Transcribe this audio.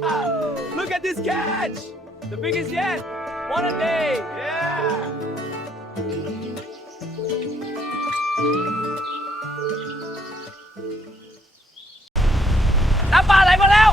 Look at this catch! The biggest yet! What a day! Yeah! น้ำปลาไหลมาแล้ว